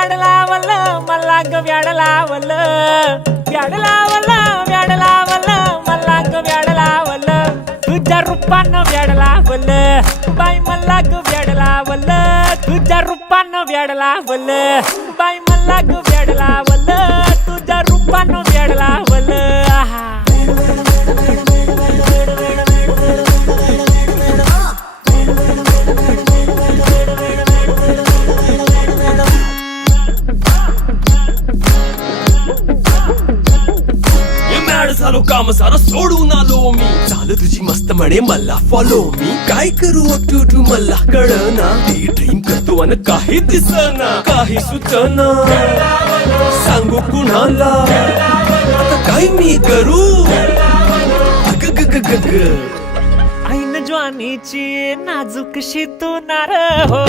व्याड लावलं मला ग व्याड लावलं व्याड लावलं व्याड लावलं मला ग व्याड लावलं तुझ्या रूपानं व्याड लावलं बाई मला ग व्याड लावलं तुझ्या रूपानं व्याड लावलं बाई मला ग व्याड लावलं तुझ्या रूपानं व्याड लावलं आहा झालो काम सारा सोडून आलो मी झालं तुझी मस्त म्हणे मला फॉलो मी काय करू टू मला कळना ड्रीम करतो आणि काही दिसना काही सुचना सांगू कुणाला आता काय मी करू ऐन ज्वानीची नाजूकशी तू नार हो